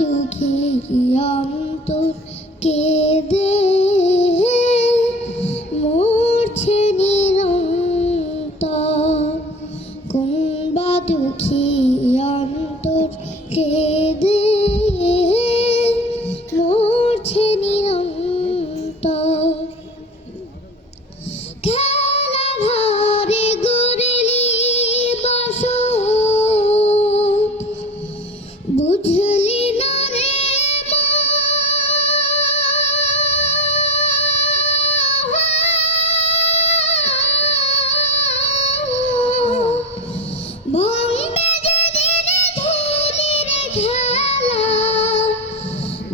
দুঃখী অন্তর কেঁদে মরছে নিরন্তর। কোনবা দুঃখী অন্তর কেঁদে মরছে নিরন্তর। খেলা ভারে গড়লি বসত, বুঝলি না রে মা, ভাঙবে যেদিন ধুলির খেলা,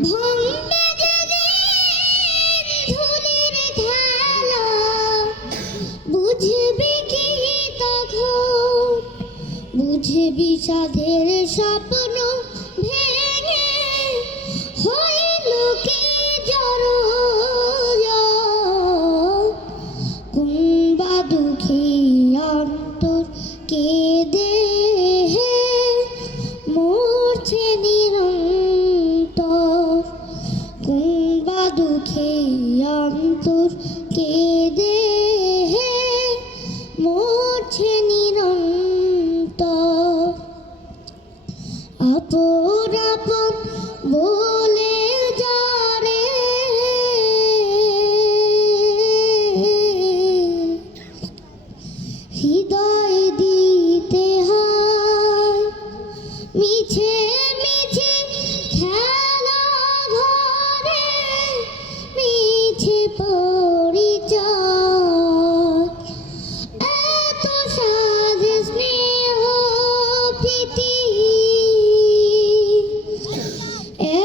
ভাঙবে যেদিন ধুলির খেলা, বুঝবি কি তখন, বুঝবি সাধের স্বপ্ন ভেঙে হইল কি জড়। কোনবা দুঃখী অন্তর কেঁদে মরছে নিরন্তর। কোনবা দুঃখী অন্তর কেঁদে মরছে নিরন্তর। আপন আপন বলে যারে হৃদয় দিতে হয়, মিছে মিছে খেলা ঘরে মিছে পরিচয়। এত সাজ স্নেহ প্রীতি,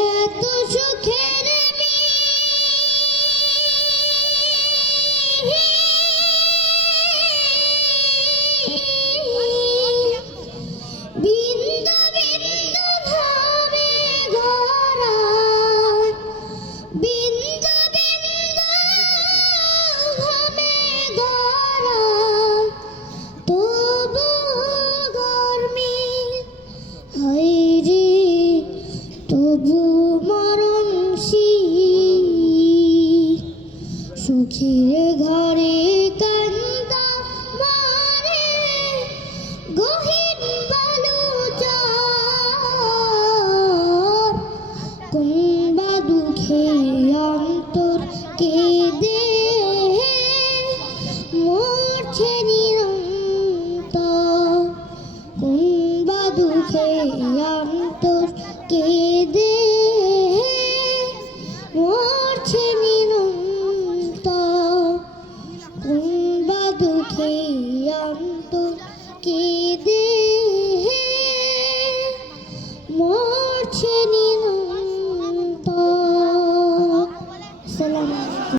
এত সুখের বিন্দু বিন্দু ভাবে গড়া, বিন্দু বিন্দু ভাবে গড়া, তবু গরমি হয় রে, তবু মরণশীল। সুখের ঘরে কান্দা মারে গহীন বালুচর। কোনবা দুঃখে অন্তর কেঁদে মরছে নিরন্তর। কোনবা দুঃখে অন্তর কেঁদে মরছে নিরন্তর। কোনবা দুঃখে অন্তর কেঁদে মরছে নিরন্তর।